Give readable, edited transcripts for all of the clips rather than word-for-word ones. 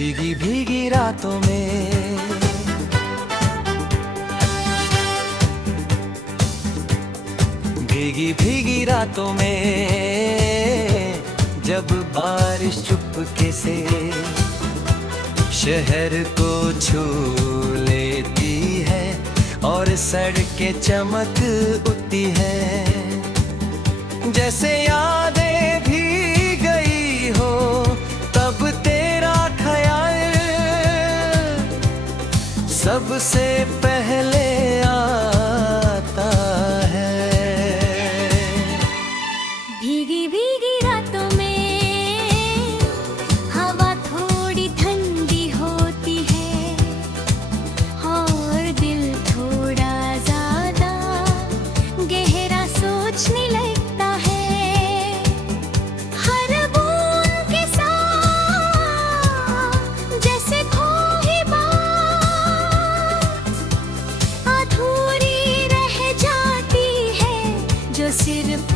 भीगी भीगी रातों में, भीगी भीगी रातों में, जब बारिश चुपके से शहर को छू लेती है और सड़कें चमक उठती हैं, जैसे यादें भी गई हो तब तेरा ख्याल सबसे पहले आता है। भीगी भीगी रातों में हवा थोड़ी ठंडी होती है और दिल थोड़ा ज्यादा गहरा सोचने लगता है। हर बूंद के साथ जैसे खोई बात अधूरी रह जाती है, जो सिर्फ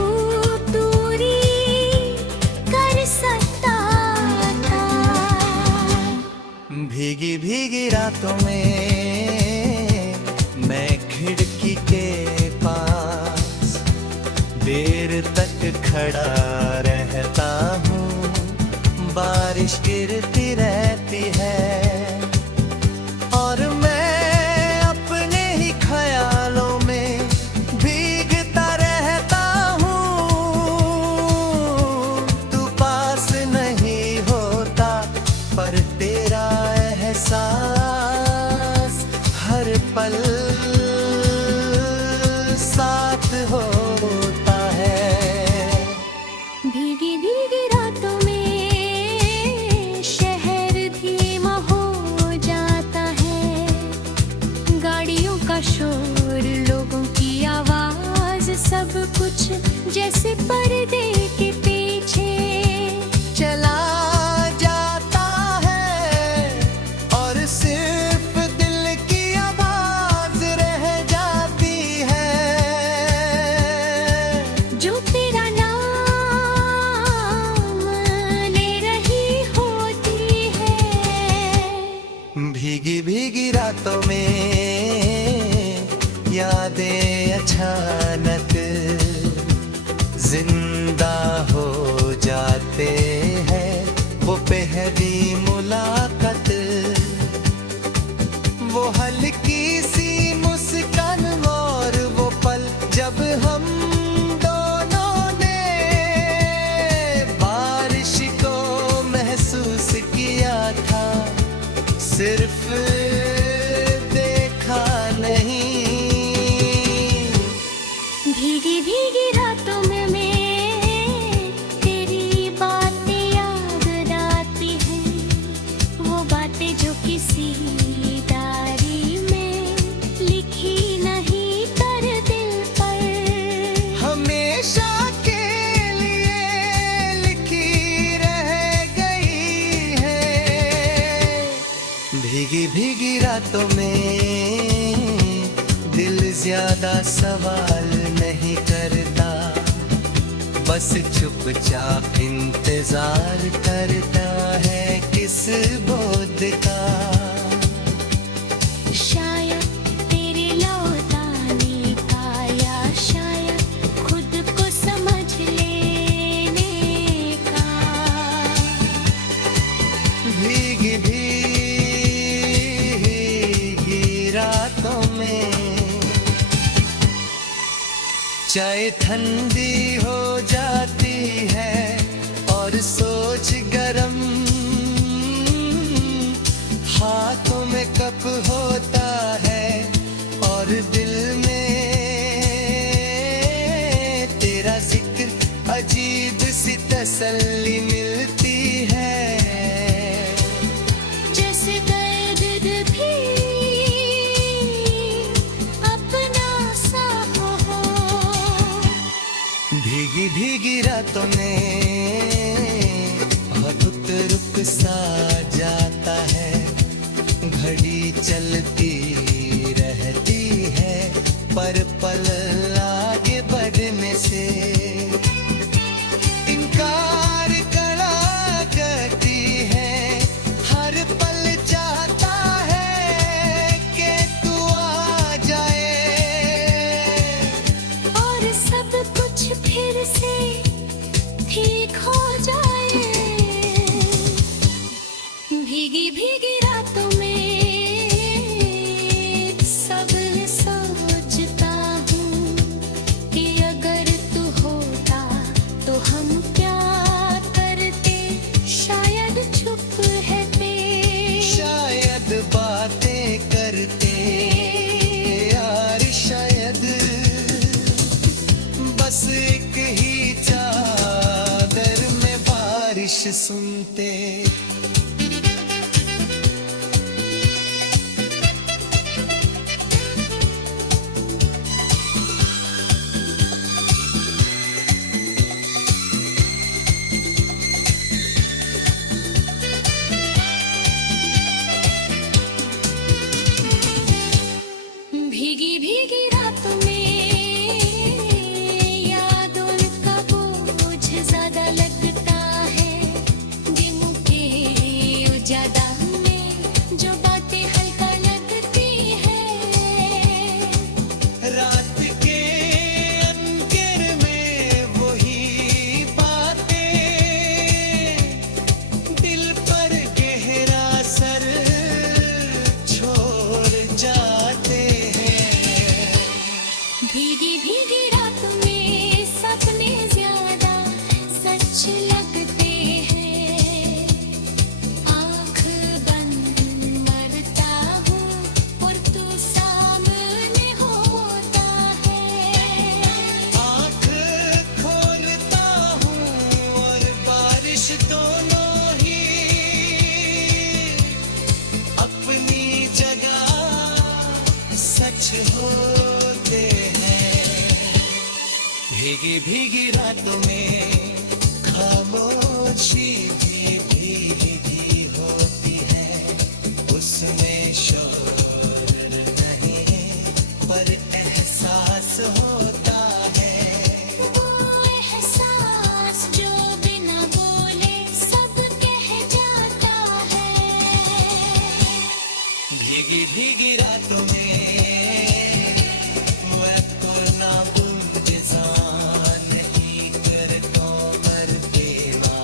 भीगी भीगी रातों में मैं खिड़की के पास देर तक खड़ा रहता हूँ, बारिश गिरती रहती है और मैं अपने ही ख्यालों में भीगता रहता हूँ। तू पास नहीं होता पर तेरा एहसास हर पल साथ होता है। भीगी भीगी रातों में शहर धीमा हो जाता है, गाड़ियों का शोर, लोगों की आवाज, सब कुछ जैसे पर्दे के पीछे चला भीगी भीगी रातों में यादें अचानक जिंदा हो जाते हैं। वो पहली मुलाकात, वो हल्की सी मुस्कान और वो पल जब हम दोनों ने बारिश को महसूस किया था, सिर्फ देखा नहीं। भीगी भीगी रातों में मैं तेरी बातें याद आती हैं, वो बातें जो किसी डायरी में लिखी नहीं कर दिल पर हमेशा के लिए लिखी रह गई है। भीगी भीगी रातों में दिल ज्यादा सवाल नहीं करता, बस चुपचाप इंतजार करता है किस बोध का। शायद तेरे लौटाने का या शायद खुद को समझ लेने का। भीगी रातों में चाय ठंडी हो जाती है और सोच गरम, हाथों में कप होता है और दिल में तेरा जिक्र, अजीब सी तसल्ली मिलती है। जैसे दर्द भी भीगी भीगी रातों में बहुत रुक सा जाता है, घड़ी चलती रहती है पर पल आगे बढ़ने से इनकार कड़ा करती है। हर भीगी भीगी रातों में सब सोचता हूँ कि अगर तू होता तो हम क्या करते। शायद चुप है शायद बातें करते यार, शायद बस एक ही चादर में बारिश सुनते। भीगी भीगी रातों में यादों का बोझ ज्यादा लगता है। दिन के उजाला में जो बातें हल्का लगती है। रात के अंधेर में वही बातें दिल पर गहरा असर छोड़ जाते हैं। भीगी भीगी रातों में सपने ज्यादा सच लगते हैं। आँख बंद मरता हूँ और तू सामने होता है। आँख खोलता हूँ और बारिश दोनों ही अपनी जगह सच होते हैं। भीगी भीगी रातों में खामोशी भी भीगी होती है। उसमें शोर नहीं है पर एहसास होता है। वो एहसास जो बिना बोले सब कह जाता है। भीगी भीगी रातों में मैं को ना नहीं करता पर तेरा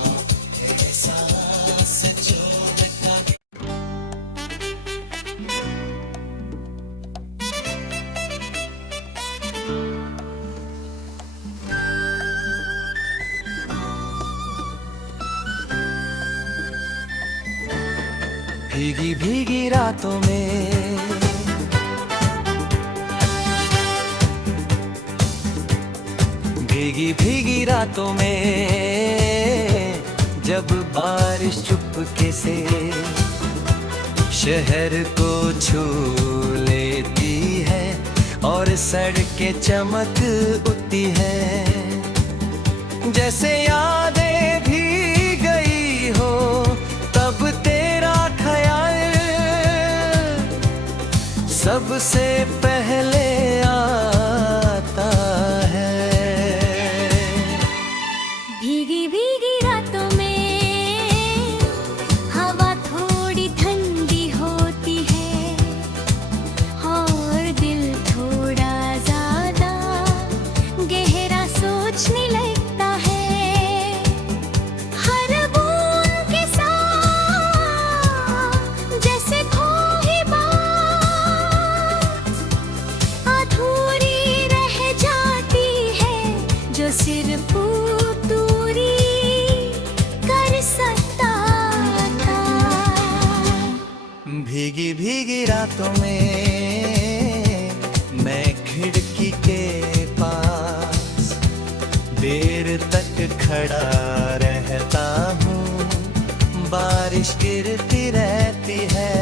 एहसास जो बता। भीगी भीगी रातों में भीगी भीगी रातों में जब बारिश चुपके से शहर को छू लेती है और सड़कें चमक उठती है। जैसे यादें भी गई हो तब तेरा ख्याल सबसे पहले आता है। भीगी भीगी रातों में हवा थोड़ी ठंडी होती है और दिल थोड़ा ज्यादा गहरा सोचने लगता है। हर बूंद के साथ जैसे खोई बात अधूरी रह जाती है जो सिर्फ दूरी कर सकता था। भीगी भीगी रातों में मैं खिड़की के पास देर तक खड़ा रहता हूँ। बारिश गिरती रहती है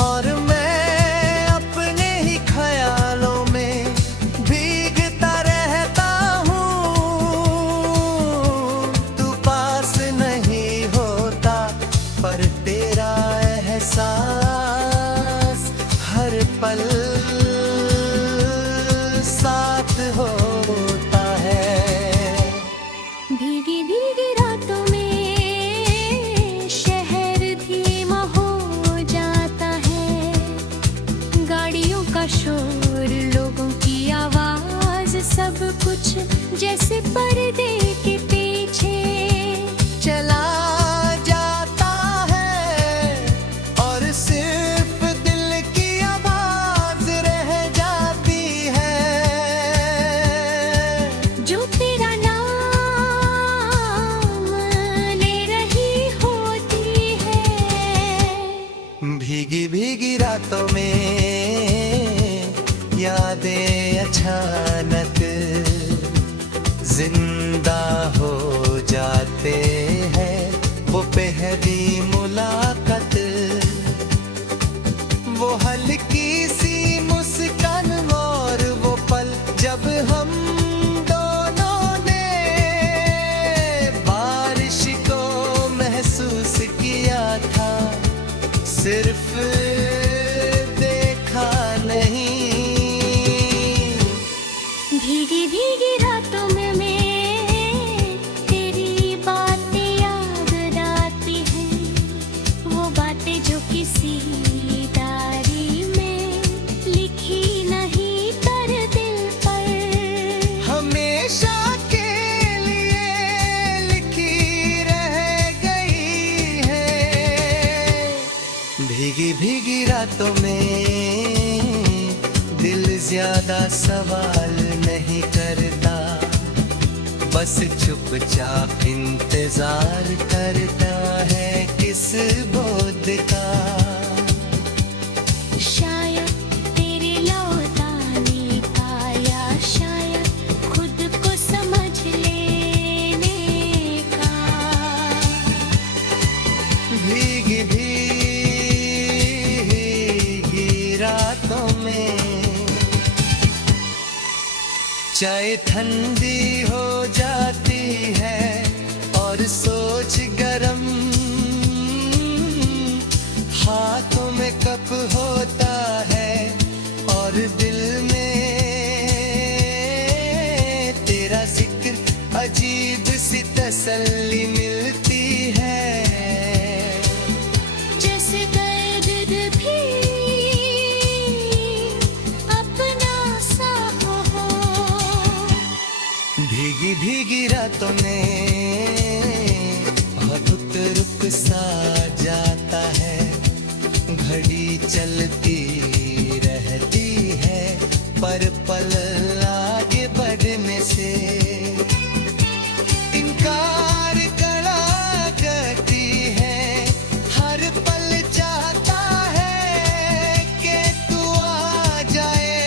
और मैं अपने ही ख्यालों में भीगता रहता हूँ। तू पास नहीं होता पर तेरा एहसास हर पल साथ होता है। भीगी भीगी रातों में रातों में यादें अचानक जिंदा हो जाते हैं। वो पहली मुलाकात, वो हल्की सी मुस्कान और वो पल जब हम दोनों ने बारिश को महसूस किया था, सिर्फ देखा नहीं। भीगी भीगी रातों में मैं तेरी बातें याद आती हैं, वो बातें जो किसी डायरी में लिखी नहीं कर दिल पर, हमेशा के लिए लिखी रह गई है। भीगी भीगी रातों में दिल ज्यादा सवाल नहीं करता, बस चुपचाप इंतजार करता है किस बोध का। शायद तेरे लौटाने का, या शायद खुद को समझ लेने का। भीगी भीगी रातों में चाय ठंडी हो जाती है और सोच गरम, हाथों में कप होता है और दिल में तेरा जिक्र, अजीब सी तसल्ली मिलती है। जैसे दर्द भी अपना सा हो। भीगी भीगी रातों में बहुत रुक सा जाता है, घड़ी चलती रहती है पर पल आगे बढ़ने से इनकार कड़ा करती है। हर पल चाहता है कि तू आ जाए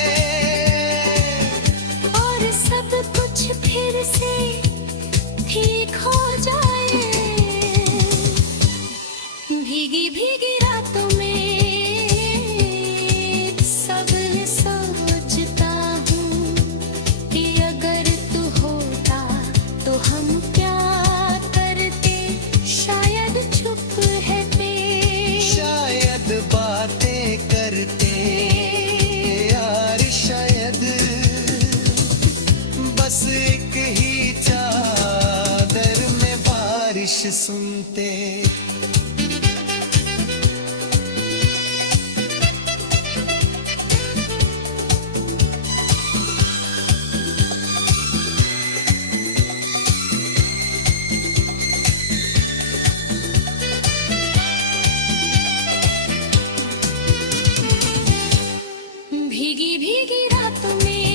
और सब कुछ फिर से ठीक हो जाए। भीगी भीगी रातों में सब सोचता हूँ कि अगर तू होता तो हम क्या करते, शायद चुप रहते, शायद बातें करते यार, शायद बस एक ही चादर में बारिश सुनते। भीगी भीगी रातों में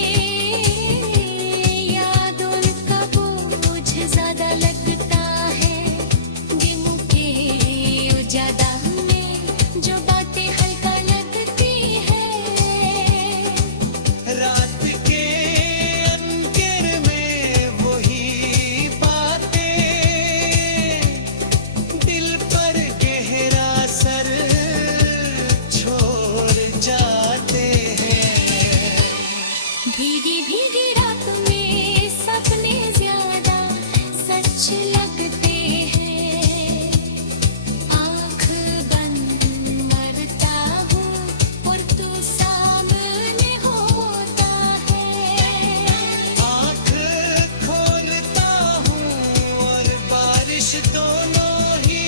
यादों का बोझ ज्यादा लगता है। दिन के उजाला में जो बातें हल्का लगती है, रात के अंधेर में वही बातें दिल पर गहरा असर छोड़ जाते हैं। भीगी भीगी रातों में सपने ज्यादा सच लगते हैं। आँख बंद मरता हूँ और तू सामने होता है। आँख खोलता हूँ और बारिश दोनों ही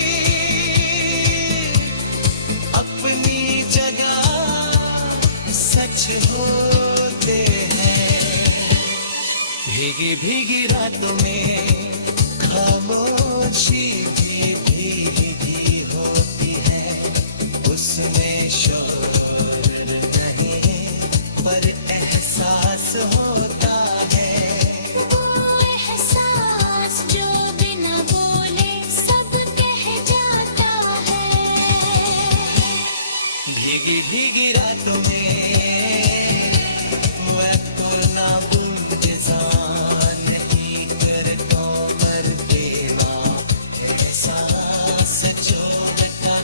अपनी जगह सच होते हैं। भीगी भीगी रातों में खामोशी भी भीगी होती है, उसमें शोर नहीं है पर एहसास होता है। वो एहसास जो बिना बोले सब कह जाता है। भीगी भीगी रातों में वह तो ना बूझ नहीं करता पर देवा एहसास जो लगा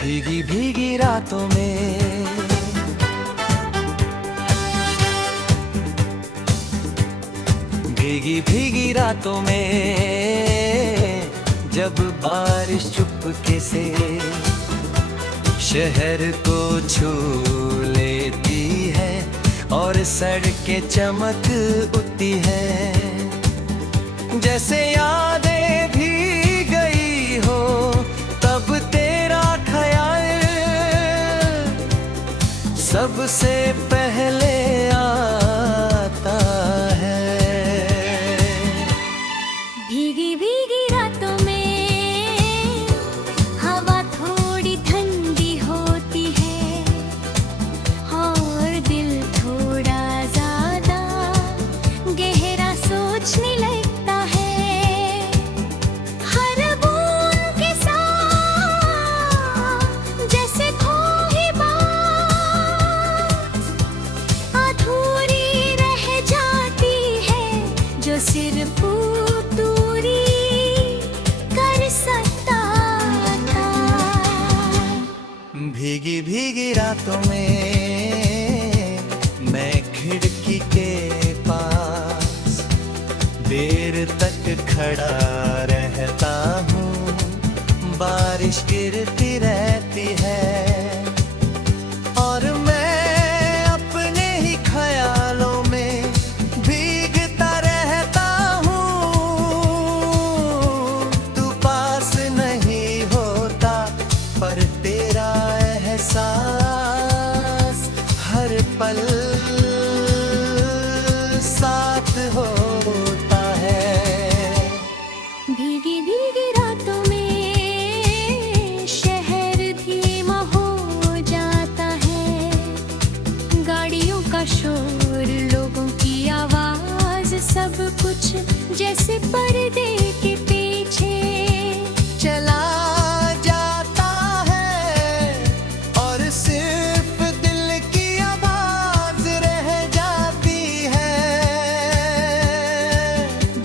भीगी भीगी रातों में भीगी भीगी रातों में जब बारिश चुपके से शहर को छू लेती है और सड़कें चमक उठती है जैसे यादें भी गई हो तब तेरा ख्याल सबसे पहले आता है। भीगी भीगी रातों में हवा थोड़ी ठंडी होती है और दिल थोड़ा ज्यादा गहरा सोचने लगता है। हर बूंद के साथ जैसे खोई बात अधूरी रह जाती है जो सिर्फ दूरी कर सकता था। भीगी भीगी रातों में मैं खिड़की के पास देर तक खड़ा रहता हूँ बारिश गिरती रहती है और मैं अपने ही ख्यालों में भीगता रहता हूँ। तू पास नहीं होता पर तेरा एहसास हर पल साथ होता है। भीगी भीगी रातों में शहर धीमा हो जाता है। गाड़ियों का शोर लोगों की आवाज सब कुछ जैसे पर्दे के पीछे चला जाता है और सिर्फ दिल की आवाज रह जाती है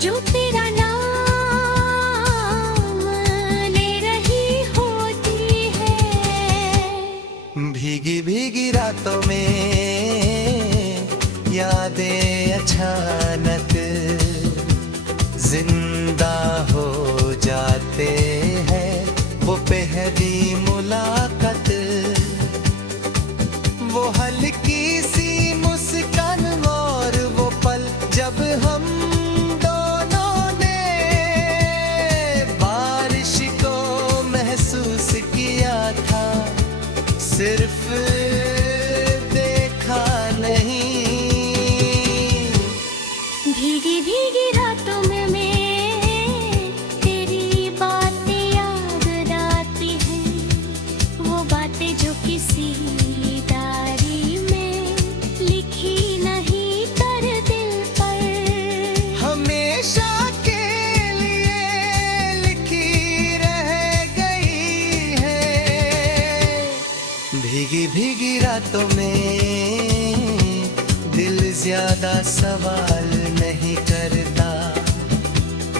जो तेरा नाम ले रही होती है। भीगी भीगी रातों में यादें अचानक जिंदा हो जाते हैं। वो पहली मुलाकात वो हल्की सी मुस्कान और वो पल जब हम दोनों ने बारिश को महसूस किया था सिर्फ देखा नहीं। भीगी भीगी रातों में मैं तेरी बातें याद आती हैं। वो बातें जो किसी डायरी में लिखी नहीं कर दिल पर हमेशा के लिए लिखी रह गई है। भीगी भीगी रातों में दिल ज्यादा सवाल नहीं करता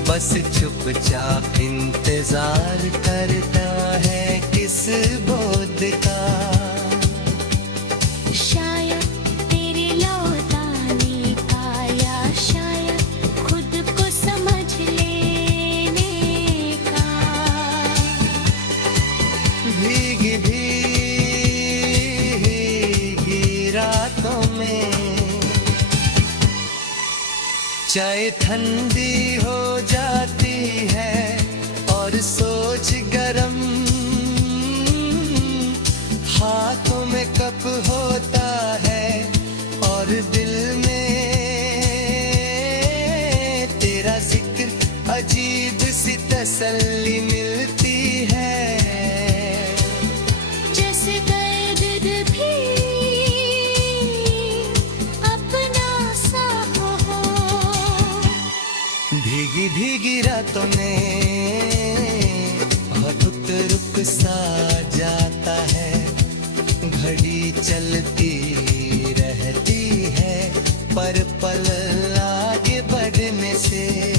बस चुपचाप इंतजार करता है किस बोध का। शायद तेरे लौटाने का या शायद खुद को समझ लेने का। भीगी भीगी रातों में चाय ठंडी हो जाती है और सोच गरम हाथों में कप होता है और दिल में तेरा जिक्र अजीब सी तसल्ली मिलती है। जैसे दर्द भी बातों ने बहुत रुक सा जाता है, घड़ी चलती रहती है पर पल आगे बढ़ने से